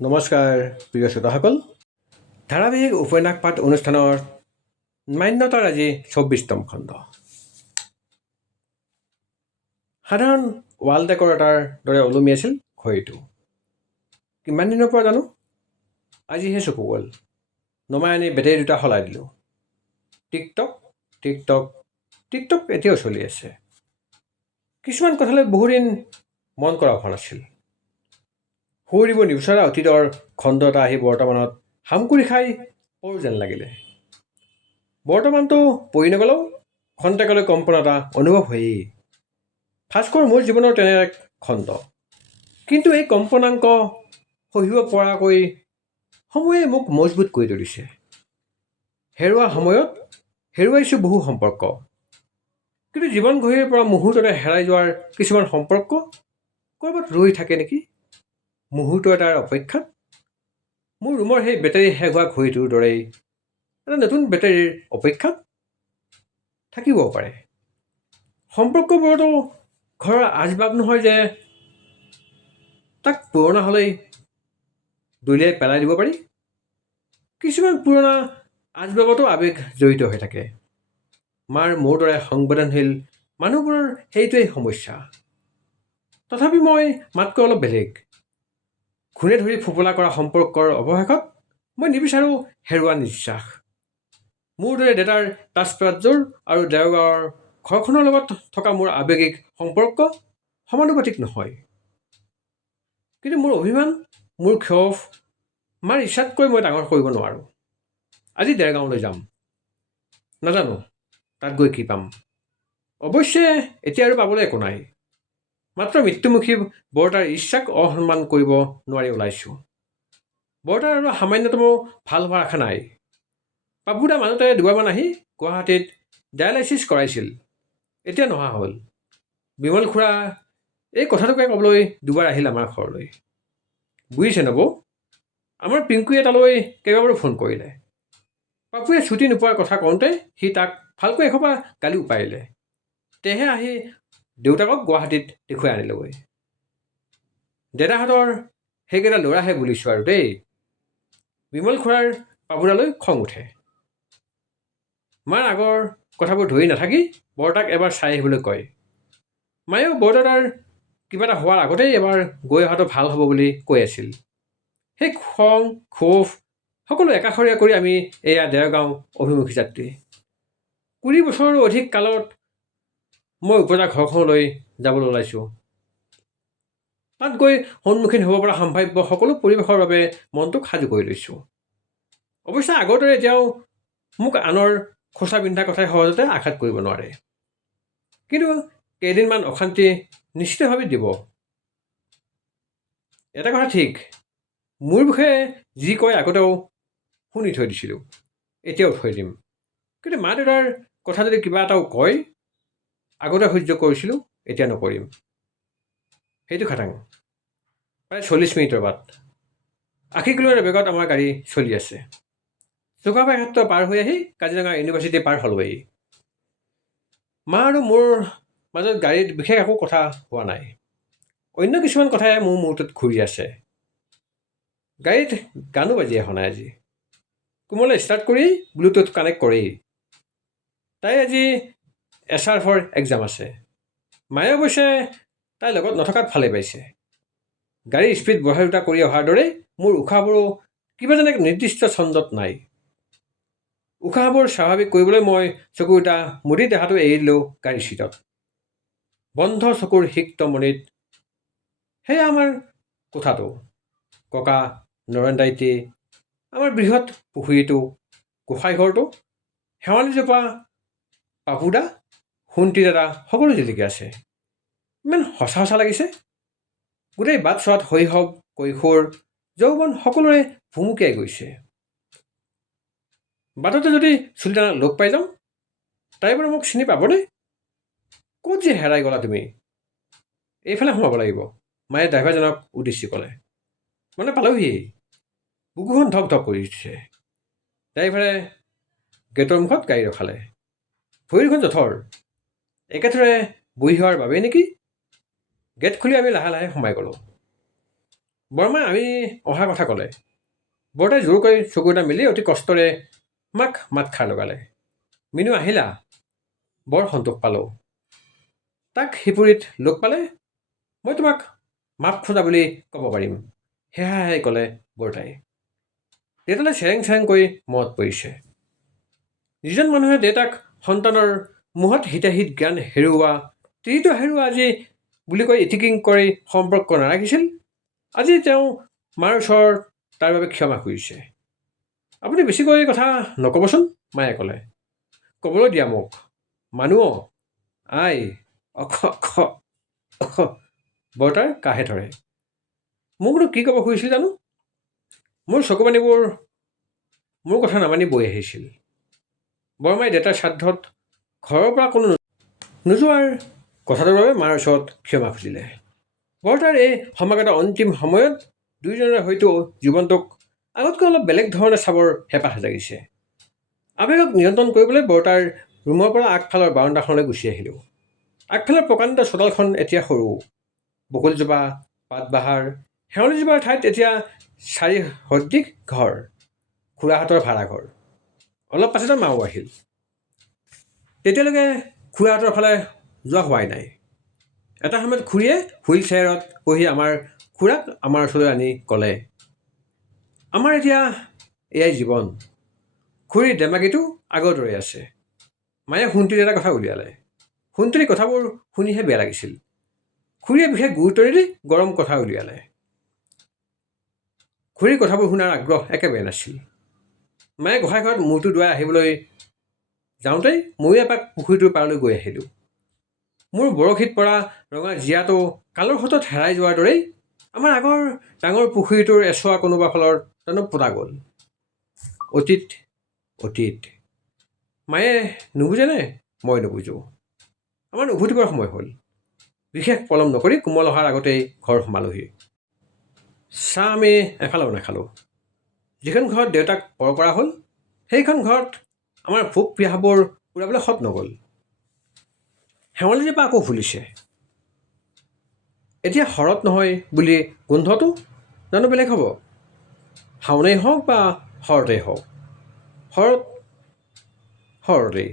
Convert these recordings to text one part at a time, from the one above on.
নমস্কাৰ প্ৰিয় শ্ৰোতাসকল। ধাৰাবাহিক উপন্যাস পাঠ অনুষ্ঠানৰ মান্যতাৰ আজি ২৪তম খণ্ড। সাধাৰণ ৱাল ডেকৰেটৰ দৰে ওলমি আছিল ঘড়ীটো। কিমান দিনৰ পৰা জানো, আজিহে চকু গ'ল। নমাই আনি বেটেৰী দুটা সলাই দিলোঁ। টিকটক টিকটক টিকটক এতিয়াও চলি আছে। কিছুমান কথালৈ বহুদিন মন কৰা হোৱা নাছিল। সুঁৱৰিব নিবিচৰা অতীতৰ খণ্ড এটা আহি বৰ্তমানত হামকুৰি খাই পৰ যেন লাগিলে। বৰ্তমানটো পৰি নগ'লেও খন্তেকলৈ কম্পন এটা অনুভৱ হয়েই। ভাস্কৰ মোৰ জীৱনৰ তেনে এক খণ্ড। কিন্তু এই কম্পনাংক সহিব পৰাকৈ সময়ে মোক মজবুত কৰি তুলিছে। হেৰুৱা সময়ত হেৰুৱাইছোঁ বহু সম্পৰ্ক, কিন্তু জীৱন ঘড়ীৰ পৰা মুহূৰ্ততে হেৰাই যোৱাৰ কিছুমান সম্পৰ্ক ক'ৰবাত ৰৈ থাকে নেকি মুহূৰ্ত এটাৰ অপেক্ষাত। মোৰ ৰুমৰ সেই বেটেৰী শেষ হোৱা ঘড়ীটোৰ দৰেই এটা নতুন বেটেৰীৰ অপেক্ষাত থাকিবও পাৰে। সম্পৰ্কবোৰতো ঘৰৰ আচবাব নহয় যে তাক পুৰণা হ'লেই দলিয়াই পেলাই দিব পাৰি। কিছুমান পুৰণা আচবাবতো আৱেগ জড়িত হৈ থাকে। মাৰ মোৰ দৰে সংবেদনশীল মানুহবোৰৰ সেইটোৱেই সমস্যা। তথাপি মই মাতকৈ অলপ বেলেগ। ঘূৰে ধৰি ফোপোলা কৰা সম্পৰ্কৰ অৱশেষত মই নিবিচাৰোঁ হেৰুৱা নিশ্বাস। মোৰ দৰে দেউতাৰ তাচপাতযোৰ আৰু দেওগাঁৱৰ ঘৰখনৰ লগত থকা মোৰ আৱেগিক সম্পৰ্ক সমানুপাতিক নহয়। কিন্তু মোৰ অভিমান, মোৰ ক্ষোভ মাৰ ইচ্ছাতকৈ মই ডাঙৰ কৰিব নোৱাৰোঁ। আজি দেৰগাঁৱলৈ যাম। নাজানো তাত গৈ কি পাম। অৱশ্যে এতিয়া আৰু পাবলৈ একো নাই। মাত্ৰ মৃত্যুমুখী বৰতাৰ ইচ্ছাক অসন্মান কৰিব নোৱাৰি ওলাইছোঁ। বৰতাৰ আৰু সামান্যতমো ভাল হোৱাৰ আশা নাই। পাপুদা মাজতে দুবাৰমান আহি গুৱাহাটীত ডায়েলাইচিছ কৰাইছিল, এতিয়া নহা হ'ল। বিমল খুৰা এই কথাটোকে ক'বলৈ দুবাৰ আহিল আমাৰ ঘৰলৈ। বুজিছে নবৌ, আমাৰ পিংকুৱে তালৈ কেইবাবাৰো ফোন কৰিলে। পাপুৱে ছুটি নোপোৱাৰ কথা কওঁতে সি তাক ভালকৈ এসোপা গালিও পাৰিলে। তেহে আহি দেউতাকক গুৱাহাটীত দেখুৱাই আনিলেগৈ। দেউতাহঁতৰ সেইকেইটা ল'ৰাহে বুলিছোঁ আৰু দেই। বিমল খুৰাৰ পাপুদালৈ খং উঠে। মাৰ আগৰ কথাবোৰ ধৰি নাথাকি বৰতাক এবাৰ চাই আহিবলৈ কয়। মায়েও বৰদাদাৰ কিবা এটা হোৱাৰ আগতেই এবাৰ গৈ অহাটো ভাল হ'ব বুলি কৈ আছিল। সেই খং ক্ষোভ সকলো একাষৰীয়া কৰি আমি এয়া দেৰগাঁও অভিমুখী যাত্ৰী। ২০ বছৰৰো অধিক কালত মই উপজা ঘৰখনলৈ যাবলৈ ওলাইছোঁ। তাত গৈ সন্মুখীন হ'ব পৰা সম্ভাৱ্য সকলো পৰিৱেশৰ বাবে মনটোক সাজু কৰি লৈছোঁ। অৱশ্যে আগৰ দৰে এতিয়াও মোক আনৰ খোচা পিন্ধা কথাই সহজতে আঘাত কৰিব নোৱাৰে। কিন্তু কেইদিনমান অশান্তি নিশ্চিতভাৱে দিব। এটা কথা ঠিক, মোৰ বিষয়ে যি কয় আগতেও শুনি থৈ দিছিলোঁ, এতিয়াও থৈ দিম। কিন্তু মা দেউতাৰ কথা যদি কিবা এটাও কয়, আগতে সহ্য কৰিছিলোঁ, এতিয়া নকৰিম। সেইটো খাটাং। প্ৰায় ৪০ মিনিটৰ বাট। ৮০ কিলোমিটাৰ বেগত আমাৰ গাড়ী চলি আছে। চুকাফা ঘাট পাৰ হৈ আহি কাজিৰঙা ইউনিভাৰ্চিটি পাৰ হ'লোৱেই। মা আৰু মোৰ মাজত গাড়ীত বিশেষ একো কথা হোৱা নাই। অন্য কিছুমান কথাই মোৰ মূৰটোত ঘূৰি আছে। গাড়ীত গানো বাজি অহা নাই আজি। কোমলে ষ্টাৰ্ট কৰি ব্লুটুথ কানেক্ট কৰেই। তাই আজি SR4 এক্সাম আছে। মায়ে অৱশ্যে তাইৰ লগত নথকাত ভালেই পাইছে। গাড়ীৰ স্পীড বঢ়াই দুটা কৰি অহাৰ দৰে মোৰ উশাহবোৰো কিবা যেন এক নিৰ্দিষ্ট ছন্দত নাই। উশাহবোৰ স্বাভাৱিক কৰিবলৈ মই চকুকেইটা মুদি দেহাটো এৰি দিলোঁ গাড়ীৰ চিটত। বন্ধ চকুৰ সিক্ত মণিত সেয়া আমাৰ কোঠাটো, ককা নৰেন্দ্ৰাইটি, আমাৰ বৃহৎ পুখুৰীটো, গোসাঁইঘৰটো, শেৱালিজোপা, পাপুদা, সোণটি দাদা সকলো জিলিকি আছে। ইমান সঁচা সঁচা লাগিছে। গোটেই বাট চোৱাত শৈশৱ, কৈশোৰ, যৌৱন সকলোৰে ভুমুকিয়াই গৈছে। বাটতে যদি চুলিটানাক লগ পাই যাওঁ, তাই বাৰু মোক চিনি পাবনে? ক'ত যে হেৰাই গ'লা তুমি? এইফালে সোমাব লাগিব, মায়ে ড্ৰাইভাৰজনক উদ্দেশ্যি ক'লে। মানে পালোহি। বুকুখন ধক ধক কৰি উঠিছে। ড্ৰাইভাৰে গেটৰ মুখত গাড়ী ৰখালে। ভৰি দুখন জঠৰ। একেথৰে বহি হোৱাৰ বাবেই নেকি? গেট খুলি আমি লাহে লাহে সোমাই গ'লোঁ। বৰমাই আমি অহা কথা ক'লে। বৰতাই জোৰকৈ চকু এটা মেলি অতি কষ্টৰে মাক মাতষাৰ লগালে। মিনু আহিলা? বৰ সন্তোষ পালোঁ। তাক সিপুৰিত লগ পালে মই তোমাক মাপ খোজা বুলি ক'ব পাৰিম, সেয়াই ক'লে বৰতাই। দেউতালৈ চেৰেং চেৰেংকৈ মনত পৰিছে। যিজন মানুহে দেউতাক সন্তানৰ মুখত হিতাহিত জ্ঞান হেৰুওৱা, তিৰিটো হেৰুওৱা আজি বুলি কৈ ইটিকিং কৰি সম্পৰ্ক নাৰাখিছিল, আজি তেওঁ মাৰ ওচৰত তাৰ বাবে ক্ষমা খুজিছে। আপুনি বেছিকৈ কথা নক'বচোন, মায়ে ক'লে। ক'বলৈ দিয়া মোক। মানুহ আই অখ অখ অখ। বৰতাৰ কাহে ধৰে। মোকনো কি ক'ব খুজিছিল জানো? মোৰ চকুপানীবোৰ মোৰ কথা নামানি বৈ আহিছিল। বৰমাই দেউতাৰ শ্ৰাদ্ধত ঘৰৰ পৰা কোনো নোযোৱাৰ কথাটোৰ বাবে মাৰ ওচৰত ক্ষমা খুজিলে। বৰতাৰ এই সমাগত অন্তিম সময়ত দুয়োজনৰে হয়তো জীৱনটোক আগতকৈ অলপ বেলেগ ধৰণে চাবৰ হেঁপাহ জাগিছে। আৱেগক নিয়ন্ত্ৰণ কৰিবলৈ বৰতাৰ ৰুমৰ পৰা আগফালৰ বাৰাণ্ডাখনলৈ গুচি আহিলোঁ। আগফালৰ প্ৰকাণ্ড চোতালখন এতিয়া সৰু। বকুলজোপা, পাতবাহাৰ, শেৱালিজোপাৰ ঠাইত এতিয়া 4 সদৃশ ঘৰ, খুৰাহঁতৰ ভাড়াঘৰ। অলপ পাছতে মাও আহিল। তেতিয়ালৈকে খুৰাহঁতৰ ফালে যোৱা হোৱাই নাই। এটা সময়ত খুৰীয়ে হুইল চেয়াৰত বহি আমাৰ খুৰাক আমাৰ ওচৰলৈ আনি ক'লে, আমাৰ এতিয়া এয়াই জীৱন। খুৰীৰ ধেমাকিটো আগৰ দৰে আছে। মায়ে সোণটিৰ এটা কথা উলিয়ালে। সোণটিৰ কথাবোৰ শুনিহে বেয়া লাগিছিল। খুৰীয়ে বিশেষ গুৰুত্ব নিদি গৰম কথা উলিয়ালে। খুৰীৰ কথাবোৰ শুনাৰ আগ্ৰহ একেবাৰে নাছিল। মায়ে গোহাঁই ঘৰত মূৰটো দুৱাই আহিবলৈ যাওঁতেই ময়ো এপাক পুখুৰীটোৰ পাৰলৈ গৈ আহিলোঁ। মোৰ বৰশীত পৰা ৰঙা জীয়াটো কালৰ সোঁতত হেৰাই যোৱাৰ দৰেই আমাৰ আগৰ ডাঙৰ পুখুৰীটোৰ এচোৱা কোনোবা ফালৰ জানো পোতা গ'ল। অতীত অতীত। মায়ে নুবুজেনে? মই নুবুজোঁ। আমাৰ উভতিবৰ সময় হ'ল। বিশেষ পলম নকৰি কোমল অহাৰ আগতেই ঘৰ সোমালোহি। চাহ আমি এফালেও নাখালোঁ। যিখন ঘৰত দেউতাক পৰ কৰা হ'ল, সেইখন ঘৰত আমাৰ ভোক পিয়াহবোৰ পূৰাবলৈ সত নগ'ল। শেৱালিজোপা আকৌ ফুলিছে। এতিয়া শৰত নহয় বুলি গোন্ধটো জানো বেলেগ হ'ব? শাওণেই হওক বা শৰতেই হওক, শৰতেই।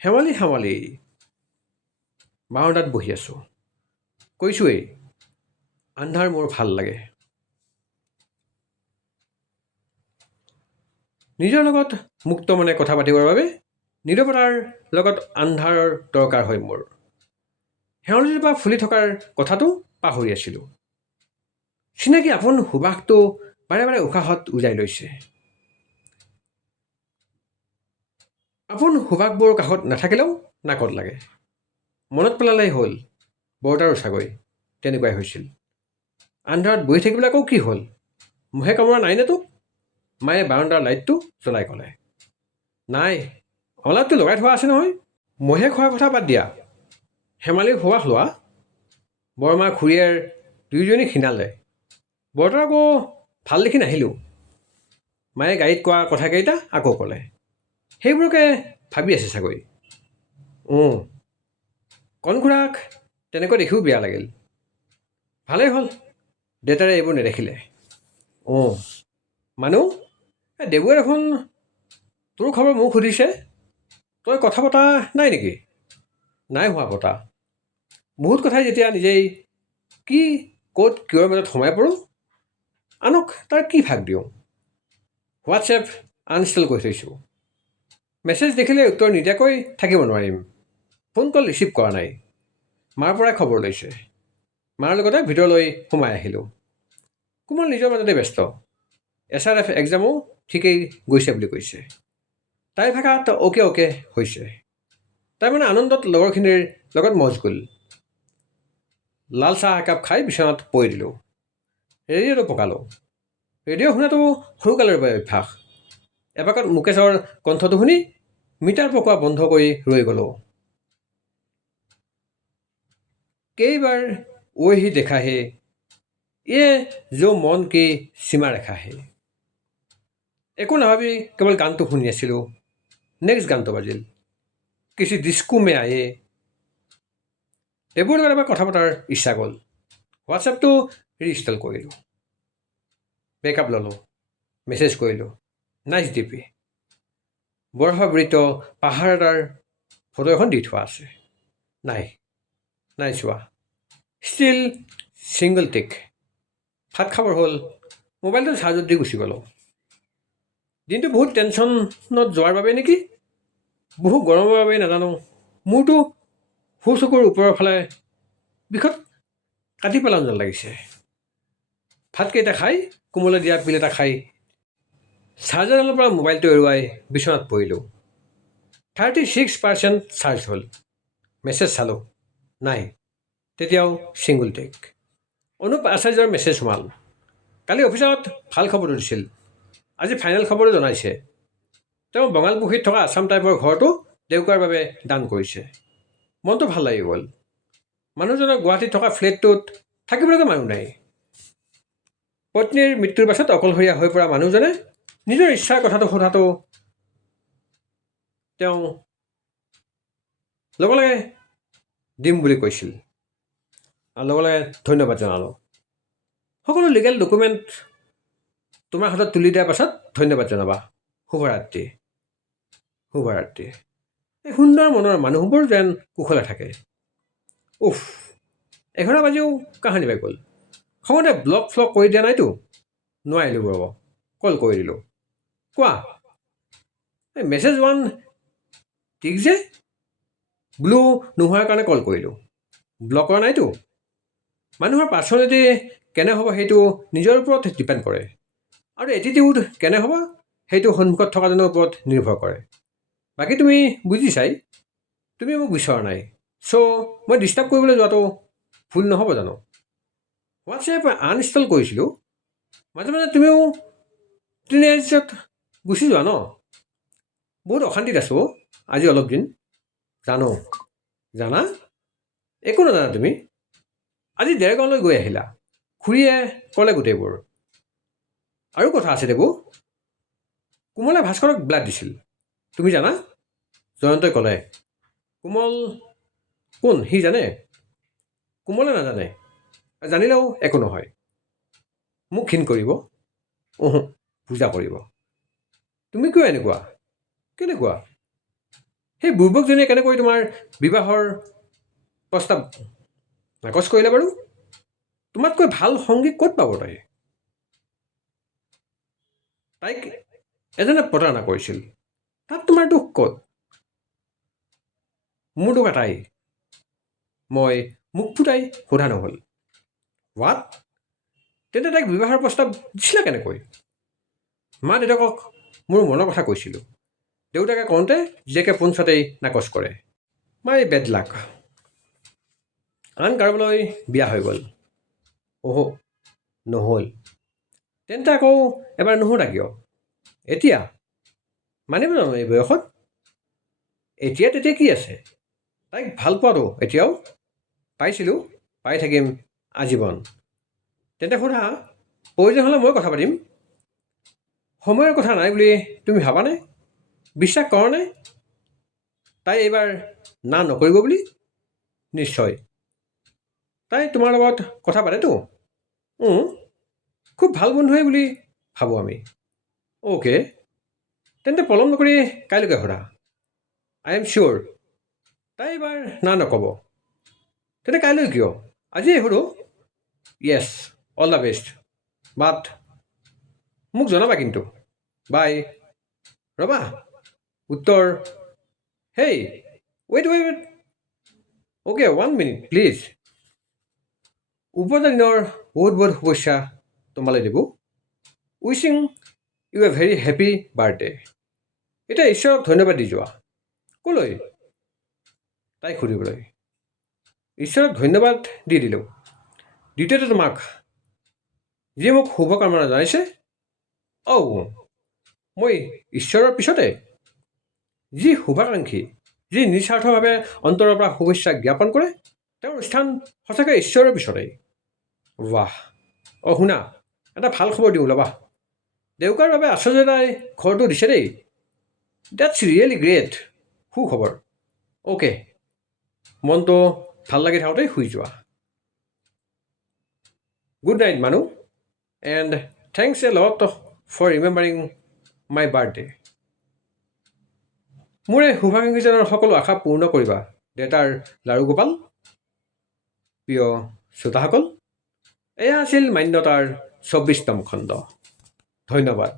শেৱালি শেৱালি। বাৰাণ্ডাত বহি আছোঁ। কৈছোঁৱেই, আন্ধাৰ মোৰ ভাল লাগে। নিজৰ লগত মুক্ত মনে কথা পাতিবৰ বাবে নীৰৱতাৰ লগত আন্ধাৰৰ দৰকাৰ হয় মোৰ। শেৱালিজোপা ফুলি থকাৰ কথাটো পাহৰি আছিলোঁ। চিনাকি আপোন সুবাসটো বাৰে বাৰে উশাহত উজাই লৈছে। আপোন সুবাসবোৰ কাষত নাথাকিলেও নাকত লাগে। মনত পেলালেই হ'ল, বৰতাৰো চাগৈ তেনেকুৱাই হৈছিল। আন্ধাৰত বহি থাকিবলৈ আকৌ কি হ'ল? মহে কামোৰা নাইনে তোক? মায়ে বাৰাণ্ডাৰ লাইটটো জ্বলাই ক'লে। নাই, অলাইটটো লগাই থোৱা আছে নহয়। মহে খোৱাৰ কথা বাদ দিয়া, হেমালিৰ সুবাস লোৱা। বৰমা খুৰীয়েৰ দুয়োজনী খীণালে। বৰতাৰ আকৌ ভাল দেখি নাহিলোঁ। মায়ে গাড়ীত কোৱা কথাকেইটা আকৌ ক'লে। সেইবোৰকে ভাবি আছে চাগৈ। কণখুৰাক তেনেকৈ দেখিও বেয়া লাগিল। ভালেই হ'ল দেউতাৰে এইবোৰ নেদেখিলে। মানুহ, দেবুৱে দেখোন তোৰ খবৰ মোক সুধিছে। তই কথা পতা নাই নেকি? নাই হোৱা পতা। বহুত কথাই যেতিয়া নিজেই কি ক'ত কিয়ৰ মাজত সোমাই পৰোঁ, আনক তাৰ কি ভাগ দিওঁ। হোৱাটছএপ আনইনষ্টল কৰি থৈছোঁ। মেছেজ দেখিলে উত্তৰ নিদিয়াকৈ থাকিব নোৱাৰিম। ফোন কল ৰিচিভ কৰা নাই। মাৰ পৰাই খবৰ লৈছে। মাৰ লগতে ভিতৰলৈ সোমাই আহিলোঁ। কোমল নিজৰ মাজতে ব্যস্ত। SRF এক্সামো ঠিকেই গৈছে বুলি কৈছে। তাইৰ ভাষাত অ'কে অ'কে হৈছে। তাই মানে আনন্দত লগৰখিনিৰ লগত মজগুল। লাল চাহ একাপ খাই বিচনাত পৰি দিলোঁ। ৰেডিঅ'টো পকালোঁ। ৰেডিঅ' শুনাটো সৰুকালৰ বাবে অভ্যাস। এপাকত মুকেশৰ কণ্ঠটো শুনি মিটাৰ পকোৱা বন্ধ কৰি ৰৈ গ'লোঁ। কেইবাৰ ওহি দেখা হে, ইয়ে যো মন কি সীমা ৰেখা হে। একো নাভাবি কেৱল গানটো শুনি আছিলোঁ। নেক্সট গানটো বাজিল, কিছি ডিস্কো মে আয়ে। দেবুৰ লগত এবাৰ কথা পতাৰ ইচ্ছা গ'ল। হোৱাটছএপটো ৰিইনষ্টল কৰিলোঁ। বেকআপ ল'লোঁ, মেছেজ কৰিলোঁ, নাইচ ডিপি, বৰফাবৃত পাহাৰ এটাৰ ফটো এখন দি থোৱা আছে। নাই চোৱা, ষ্টিল ছিংগল টিক। ভাত খাবৰ হ'ল, মোবাইলটো চাৰ্জত দি গুচি গ'লোঁ। দিনটো বহুত টেনশ্যনত যোৱাৰ বাবে নেকি, বহু গৰমৰ বাবে নাজানো, মোৰতো সু চকুৰ ওপৰৰ ফালে বিষত কাটি পেলাওঁ যেন লাগিছে। ভাতকেইটা খাই কোমলে দিয়া পিল এটা খাই চাৰ্জাৰডালৰ পৰা মোবাইলটো এৰুৱাই বিচনাত পৰিলোঁ। 36% চাৰ্জ হ'ল। মেছেজ চালোঁ, নাই, তেতিয়াও ছিংগল টেক। অনুপ আচাৰ্যৰ মেছেজ সোমাল, কালি অফিচত ভাল খবৰটো দিছিল, আজি ফাইনেল খবৰো জনাইছে। তেওঁ বঙালপুখুৰীত থকা আছাম টাইপৰ ঘৰটো দেউকাৰ বাবে দান কৰিছে। মনটো ভাল লাগি গ'ল। মানুহজনৰ গুৱাহাটীত থকা ফ্লেটটোত থাকিবলৈকে মানুহ নাই। পত্নীৰ মৃত্যুৰ পাছত অকলশৰীয়া হৈ পৰা মানুহজনে নিজৰ ইচ্ছাৰ কথাটো সোধাটো তেওঁ লগে লগে দিম বুলি কৈছিল। লগে লগে ধন্যবাদ জনালোঁ। সকলো লিগেল ডকুমেণ্ট তোমাৰ হাতত তুলি দিয়াৰ পাছত ধন্যবাদ জনাবা। শুভৰাত্ৰি। এই সুন্দৰ মনৰ মানুহবোৰ যেন কুশলে থাকে। 11 বাজিও কাহানি পাই গ'ল। খঙতে ব্লক ফ্লক কৰি দিয়া নাইতো? নোৱাৰিলোঁ ৰ'ব, কল কৰি দিলোঁ। কোৱা, এই মেছেজ ওৱান ঠিক যে ব্লু নোহোৱাৰ কাৰণে কল কৰিলোঁ। ব্লক কৰা নাইতো? মানুহৰ পাৰ্চনেলিটি কেনে হ'ব সেইটো নিজৰ ওপৰত ডিপেণ্ড কৰে, আৰু এটিটিউড কেনে হ'ব সেইটো সন্মুখত থকাজনৰ ওপৰত নিৰ্ভৰ কৰে। বাকী তুমি বুজিছাই, তুমি মোক বিচৰা নাই, চ' মই ডিষ্টাৰ্ব কৰিবলৈ যোৱাটো ভুল নহ'ব জানো? হোৱাটছএপ আনইনষ্টল কৰিছিলোঁ, মাজে মাজে তুমিও টিনেজত গুচি যোৱা ন? বহুত অশান্তিত আছোঁ আজি অলপ দিন। জানা? একো নাজানা তুমি? আজি দেৰগাঁৱলৈ গৈ আহিলা, খুৰীয়ে ক'লে গোটেইবোৰ। আৰু কথা আছে দেবু, কোমলে ভাস্কৰক ব্লাড দিছিল, তুমি জানা? জয়ন্তই ক'লে। কোমল কোন, সি জানে? কোমলে নাজানে, জানিলেও একো নহয়। মোক ঘিণ কৰিব, পূজা কৰিব। তুমি কিয় এনেকুৱা? কেনেকুৱা? সেই বুৰ্বকজনীয়ে কেনেকৈ তোমাৰ বিবাহৰ প্ৰস্তাৱ নাকচ কৰিলে বাৰু? তোমাতকৈ ভাল সংগী ক'ত পাব তাইক এজনে প্ৰতাৰণা কৰিছিল, তাত তোমাৰ দুখ ক'ত? মোৰ দুখ এটাই, মই মুখ ফুটাই সোধা নহ'ল। হোৱাট? তেন্তে তাইক বিবাহৰ প্ৰস্তাৱ দিছিলা কেনেকৈ? মা দেউতাকক মোৰ মনৰ কথা কৈছিলোঁ, দেউতাকে কওঁতে জীয়েকে পোনছাটেই নাকচ কৰে। My bed luck. আন কাৰোবালৈ বিয়া হৈ গ'ল। নহ'ল। তেন্তে আকৌ এবাৰ নুসুধা কিয়? এতিয়া মানিব জানো এই বয়সত? তেতিয়া কি আছে? তাইক ভাল পোৱাটো এতিয়াও? পাইছিলোঁ, পাই থাকিম আজীৱন। তেন্তে সোধা, প্ৰয়োজন হ'লে মই কথা পাতিম। সময়ৰ কথা নাই বুলি তুমি ভাবানে? বিশ্বাস কৰানে তাই এইবাৰ না নকৰিব বুলি? নিশ্চয়। তাই তোমাৰ লগত কথা পাতেতো? খুব ভাল বন্ধুৱে বুলি ভাবোঁ আমি। অ'কে, তেন্তে পলম নকৰি কাইলৈকে সোধা। আই এম চিয়'ৰ তাই এইবাৰ না নক'ব। তেন্তে কাইলৈ কিয়? আজিয়ে সোধোঁ। Yes, all the best, but মোক জনাবা কিন্তু। বাই। ৰ'বা, উত্তৰ। Hey, wait. Okay, 1 minute please. উভতা দিনৰ বহুত বহুত শুভেচ্ছা তোমালৈ দিব। Wishing you a very happy birthday. এতিয়া ঈশ্বৰক ধন্যবাদ দি যোৱা। ক'লৈ? তাইক সুধিবলৈ। ঈশ্বৰক ধন্যবাদ দি দিলোঁ। দ্বিতীয়তে তোমাক, যিয়ে মোক শুভকামনা জনাইছে। মই ঈশ্বৰৰ পিছতে? যি শুভাকাংক্ষী, যি নিস্বাৰ্থভাৱে অন্তৰৰ পৰা শুভেচ্ছা জ্ঞাপন কৰে, তেওঁৰ স্থান সঁচাকৈ ঈশ্বৰৰ পিছতেই। ৱাহ। শুনা, এটা ভাল খবৰ দিওঁ ওলাবা। দেউকাৰ বাবে আচাৰ্যদাই ঘৰটো দিছে দেই। That's really great. সুখবৰ। অ'কে, মনটো ভাল লাগি থাকোঁতেই শুই যোৱা। গুড নাইট মানুহ, and thanks a lot for remembering my birthday. মোৰ এই শুভাকাংক্ষীজনৰ সকলো আশা পূৰ্ণ কৰিবা দেউতাৰ লাৰু গোপাল। প্ৰিয় শ্ৰোতাসকল, এয়া আছিল মান্যতাৰ 24তম খণ্ড। ধন্যবাদ।